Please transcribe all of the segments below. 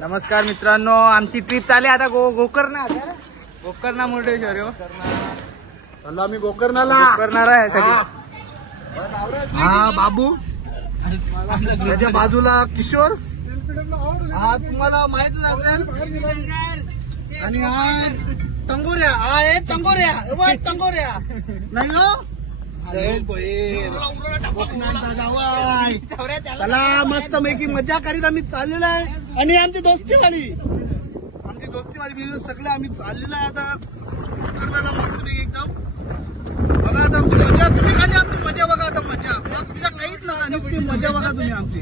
नमस्कार मित्रांनो, आमची ट्रिप चालली आता गोकर्णा मुर्डेश्वर चला आम्ही गोकर्णाला आहे. हा बाबू, त्याच्या बाजूला किशोर, हा तुम्हाला माहितच असेल. आणि हा टंगोऱ्या, हा आहे टंगोऱ्या नाही हो. चला मस्त पैकी मजा करीत आम्ही चाललेलो आहे. आणि आमची दोस्तीवाली सगळे आम्ही चाललेलो आहे आता गोकर्णाला मस्तपैकी एकदम. बघा आता मजा, तुम्ही खाली आमची मजा बघा आता. मजा तुमच्या काहीच नका, नुसती मजा बघा तुम्ही आमची.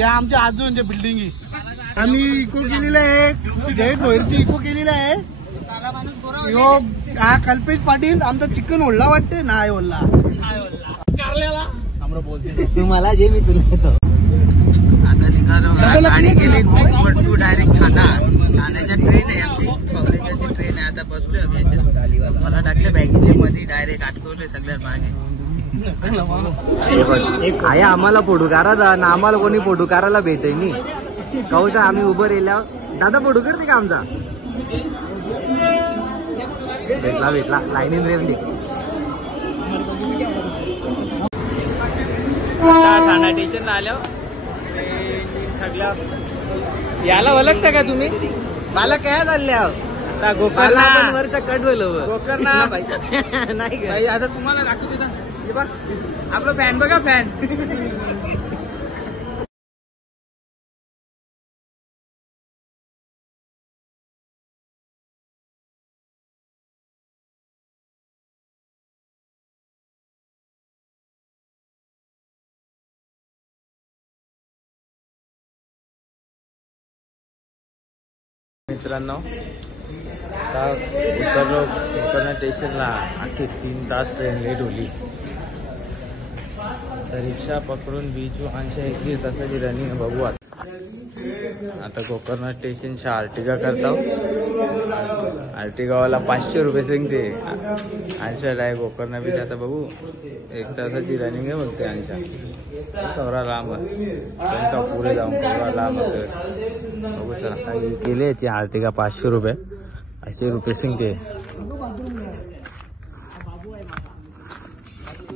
या आमच्या आजूबाजूच्या बिल्डिंगी आम्ही इको केलेलं आहे. जयेश भोईरची इको केलेलं आहे. हा कल्पेश पाटील आमचा चिकन ओढला वाटते. नाही ओढला तुम्हाला जे मी तुला येतो. आता निघालो, गाडी गेली डायरेक्ट ठाण्याच्या ट्रेन आहे आमची, कॉलेजाची ट्रेन आहे. आता बसलोय आम्ही याच्यात. मला टाकले बॅगेच्या मध्ये, डायरेक्ट आठवले सगळ्यात मागे. आहे आम्हाला फोटो काढा ना, आम्हाला कोणी फोटो काढायला भेटे नाही. कौशा आम्ही उभं राहिल्या, दादा फोटो करते का आमचा? भेटला लाईनीन रेवली. ठाणा स्टेशनला आलो. सगळ्या याला ओळखता का तुम्ही? मला काय चालल्या गोकर्णा वरचा कट बोलव गोकर्णा नाही का? आता तुम्हाला दाखवते ना, हे बघ आपलं फॅन बघा, फॅन. मित्रांनो, आता उतरलो गोकर्णा स्टेशनला. आखी 3 तास ट्रेन लेट होली. तर रिक्षा पकडून बीच आणशा 1 तासाची रनिंग बघू. आता गोकर्णा स्टेशनच्या आर्टिगा करता. आर्टिगावाला 500 रुपये सांगते. आणशा डायरेक्ट गोकर्णा बीच. आता बघू 1 तासाची रनिंग आहे बोलते. आणशा थोडा लांब आहे, पुढे जाऊन थोडा लांब होते. बघू चला काही केले. ती आर्टिगा 500 रुपये, 500 रुपये सांगते.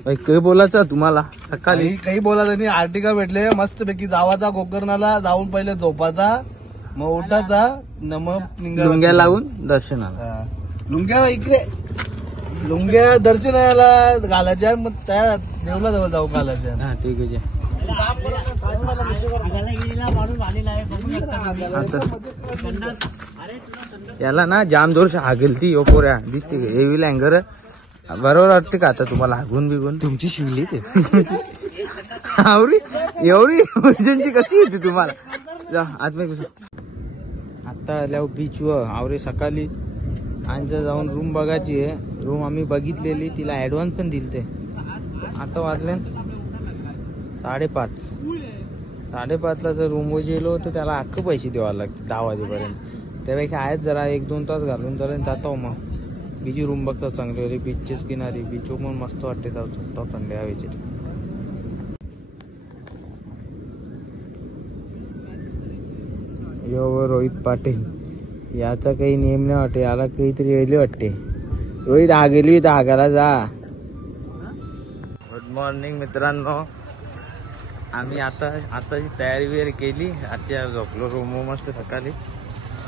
काही बोलायचं तुम्हाला? सकाळी काही बोलायचं नाही. आर्टिका भेटले मस्त पैकी. जावाचा गोकर्णाला जाऊन पहिले झोपाचा, मग उठाचा, मग लुंग्या लावून दर्शनाला. लुंग्या इकडे, लुंग्या दर्शनाला घालायच्या, मग त्या देवला जवळ जाऊ घालायच्या. हा ठीक आहे. याला ना जाम जोर हागेल ती पोऱ्या दिसते. हेवी लँगर बरोबर वाटते का आता तुम्हाला? हागून बिगून तुमची शिवली ते आवरी एवढी इमर्जन्सी कशी येते तुम्हाला? जा आतमध्ये कसं. आता आल्या बीच वर आवरे. सकाळी आमच्या जाऊन रूम बघायची आहे. रूम आम्ही बघितलेली, तिला ऍडव्हान्स पण दिलते. आता वाजले 5:30. 5:30ला जर रूम वर गेलो तर त्याला अख्खं पैसे द्यावा लागते 10 वाजेपर्यंत. त्यापेक्षा आहेत जरा 1-2 तास घालून चालेल जातो. मग बीची रूम बघता चांगली होती. बीचचेच किनारी, बीच पण मस्त वाटते. जाऊ शकतो थंड हवेचे. यो रोहित पाटील, याचा काही नेम नाही वाटते. याला काहीतरी वेगळी वाटते. रोहित हागेली तर हागायला जा. गुड मॉर्निंग मित्रांनो. आम्ही आताची तयारी वगैरे केली. आजच्या झोपलो रूम मस्त सकाळी.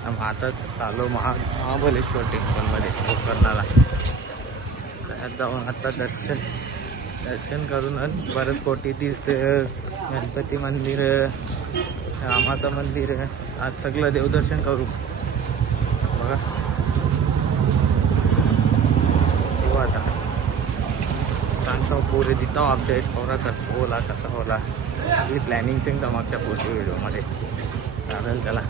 आता चालू महाबलेश्वर टेम्पल मध्ये गोकर्णाला. जाऊन आता दर्शन करून बरंच कोटी तीर्थ, गणपती मंदिर, रामाचं मंदिर, आज सगळं देवदर्शन करू. बघा हो आता सांगतो पुरे देतो अपडेट. कोणा कसं होला कसा होला ही प्लॅनिंग सांगता मागच्या पुढच्या व्हिडिओमध्ये. चालेल त्याला.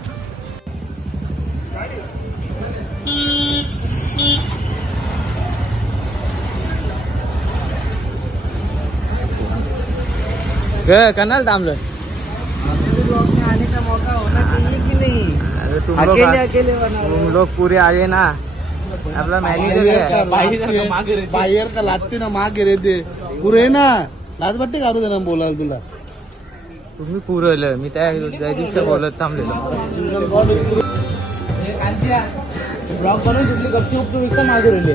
कनाल थांबलं आने का मौका होना चाहिए कि नहीं? अरे अकेले तुम लोग पूरे आगे ना. आपला मॅनेजर बाहेर का लागते ना मागे रे ते पुरे ना. लाज वाटते का दे ना बोलायला तुला? तुम्ही पुरवलं मी त्या दिवशी बोलत थांबलेलो. ब्लॉग बनवून तुझी गप्पी उपटून विकता मागे राहिले.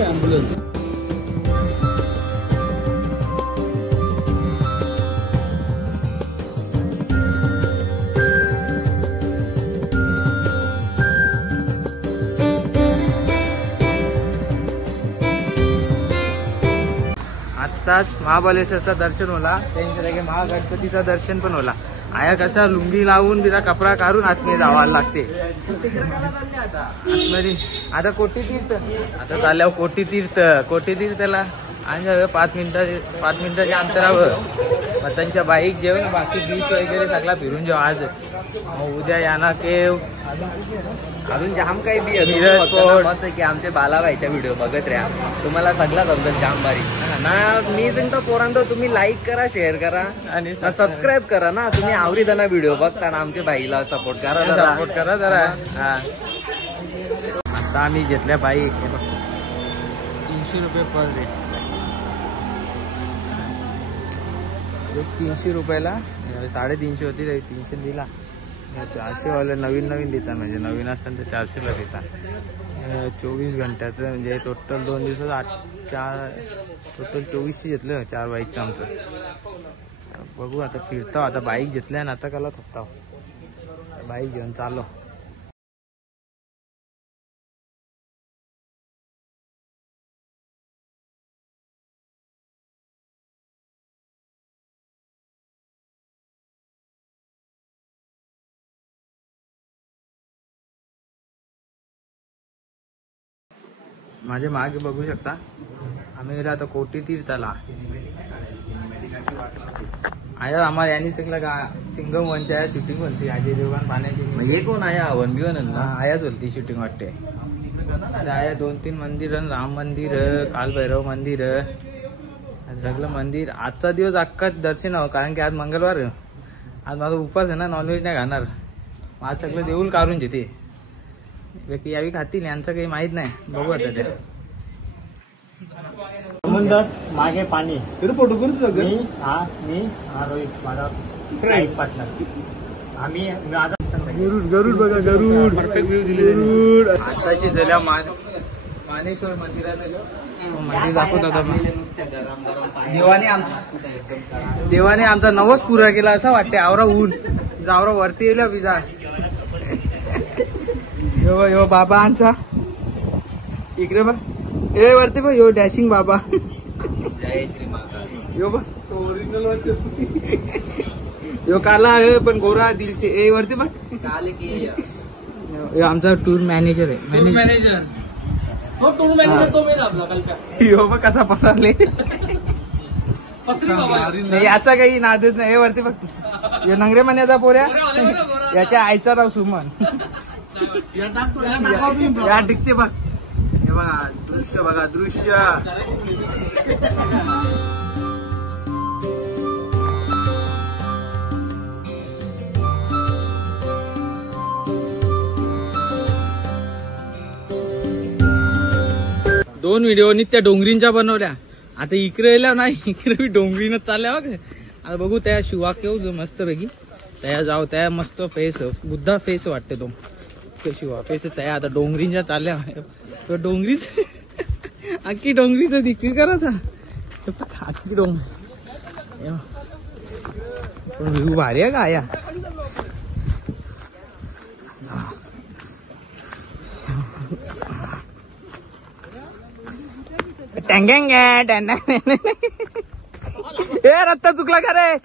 ॲम्ब्युलन्स आत्ताच महाबलेश्वरचं दर्शन होला, त्यांच्या जागी महागणपतीचं दर्शन पण होला. आया कसा लुंगी लावून बिना कपडा काढून आतमध्ये जावायला लागते. आतमध्ये आता कोटी तीर्थ आता चालल्यावर कोटी तीर्थला आणि 5 मिनिटाच्या अंतरावर मग त्यांच्या बाईक जेवण बाकी बीच वगैरे सगळा फिरून जाऊ. आज मग उद्या याना केव अजून जाम काही बी नीरज की आमचे बालाबाईच्या व्हिडिओ बघत राहा, तुम्हाला सगळा समजेल जाम भारी ना. मी तुमचा पोरांतो तुम्ही लाईक करा, शेअर करा आणि सबस्क्राईब करा ना. तुम्ही आवडी त्यांना व्हिडिओ बघता ना, आमच्या बाईला सपोर्ट करा जरा. आता आम्ही घेतल्या बाईक 300 रुपये पर डे. 300 रुपयाला 350 होती, 300 दिला. 400 वाले नवीन देतात, म्हणजे नवीन असताना ते 400ला देतात. 24 घंट्याचं म्हणजे टोटल 2 दिवसात टोटल 2400 घेतलं 4 बाईकचं आमचं. बघू आता फिरतो. आता बाईक घेतल्या ना, आता कला थकता बाईक घेऊन चाललो. माझे मागे बघू शकता, आम्ही गेलो आता कोटी तीर्थाला. आया आम्हाला यांनी सिंगम वनच्या शूटिंग बोलती अजय देवगण पाण्याची. हे कोण आहे 1v1 आयाच बोलती शूटिंग वाटते. आया 2-3 मंदिर, राम मंदिर, कालभैरव मंदिर, सगळं मंदिर. आजचा दिवस अख्खा दर्शन हवं, कारण की आज मंगळवार, आज माझा उपवास आहे ना, नॉनव्हेज नाही खाणार. आज सगळं देऊळ काढून घेते. यावी खातील, यांचं काही माहित नाही. बघू आता ते समुद्र मागे पाणी. फोटो करू मी रोहित माझा पार्टनर. आम्ही गरुड बघा, गरुड परफेक्ट व्ह्यू दिले. आताची झाल्या मानेश्वर मंदिरात मंदिर दाखवत होता. देवाने आमचा नवस पुरा केला असं वाटते. आवरा ऊन जावरा वरती येईल विजा. यो बाबा आमचा इकडे बघ, ए वरती बघ, यो डॅशिंग बाबा. यो बघ ओरिजिनल वाटते. यो काला आहे पण गोरा दिलसे. ए वरती बघ, यो आमचा टूर मॅनेजर आहे. मॅनेजर तो मी दाबला काल. यो बघ कसा पसरले. याचा काही नादच नाही. हे वरती बघ, यो नंगरे मण्याचा पोऱ्या, याच्या आईचा नाव सुमन. या टिकते बघ. हे बघा दृश्य, बघा दृश्य. दोन व्हिडिओनी त्या डोंगरींच्या बनवल्या. आता इकडे येल्या नाही, इकडे डोंगरीनं चालल्या बघ. आता बघू त्या शिवा केव मस्त पैकी त्या जाऊ. त्या मस्त फेस, बुद्धा फेस वाटते तो शिवा फेस. त्या आता डोंगरींच्या चालल्या. डोंगरीच अख्खी डोंगरीचं दिक्की करायचा. अख्खी डोंगरी पण व्ह्यू भारी आहे का आया. टँगँग ए रत्ता चुकला का रे.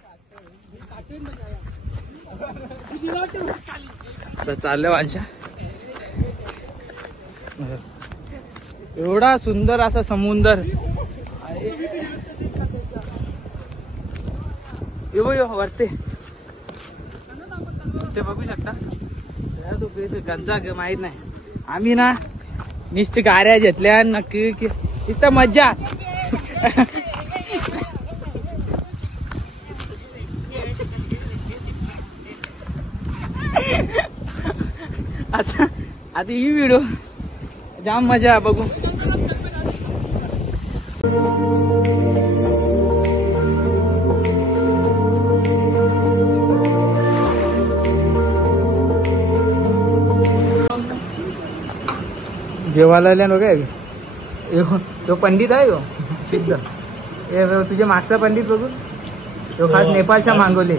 चाललं वांशा. एवढा सुंदर असा समुंदर. यो वरते ते बघू शकता. गंजा माहित नाही. आम्ही ना नुसती गाड्या घेतल्या नक्की नुसतं मज्जा. आता ही व्हिडिओ जाम मजा बघू. जेवायला आल्या ना काय तो पंडित आहे हो सिद्ध. तुझे मागचा पंडित बघू तो खास नेपाळच्या मागवले.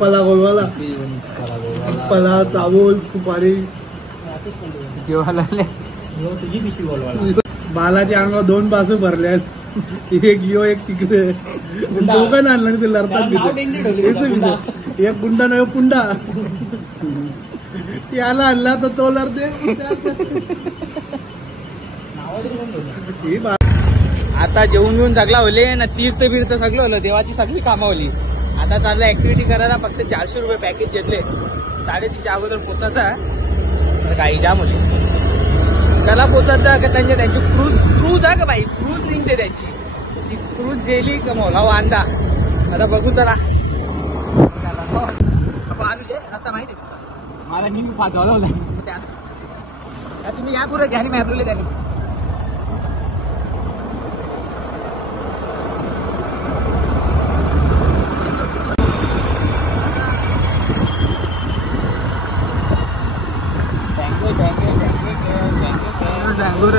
पला बोलवाला पला चावल सुपारी जेवायला आल्या. तुझी पिशवी बोलवाला. बालाच्या अंगावर 2 बाजू भरल्या. एक यो एक तिकडे दोघं आणलं ते लढतात तिथे. एक गुंडा न पुंडा याला आणला तर तो लढते. आता जेवून घेऊन जगला होले ना. तीर्थ बिर्थ सगळं होलं. देवाची सगळी कामावली. आता चाललं ऍक्टिव्हिटी करायला. फक्त 400 रुपये पॅकेज घेतले. 3:30च्या अगोदर पोचायचा. काही जाम होते त्याला पोचायचा का त्यांची क्रूज आहे का बाई. क्रूज निघते त्यांची. ती क्रूज जेली कमवला वांदा. आता बघू चला. आता माहिती मला मी पाचवला होता. तुम्ही या पुढे घ्या आणि मॅपरले त्यांनी. टँगोर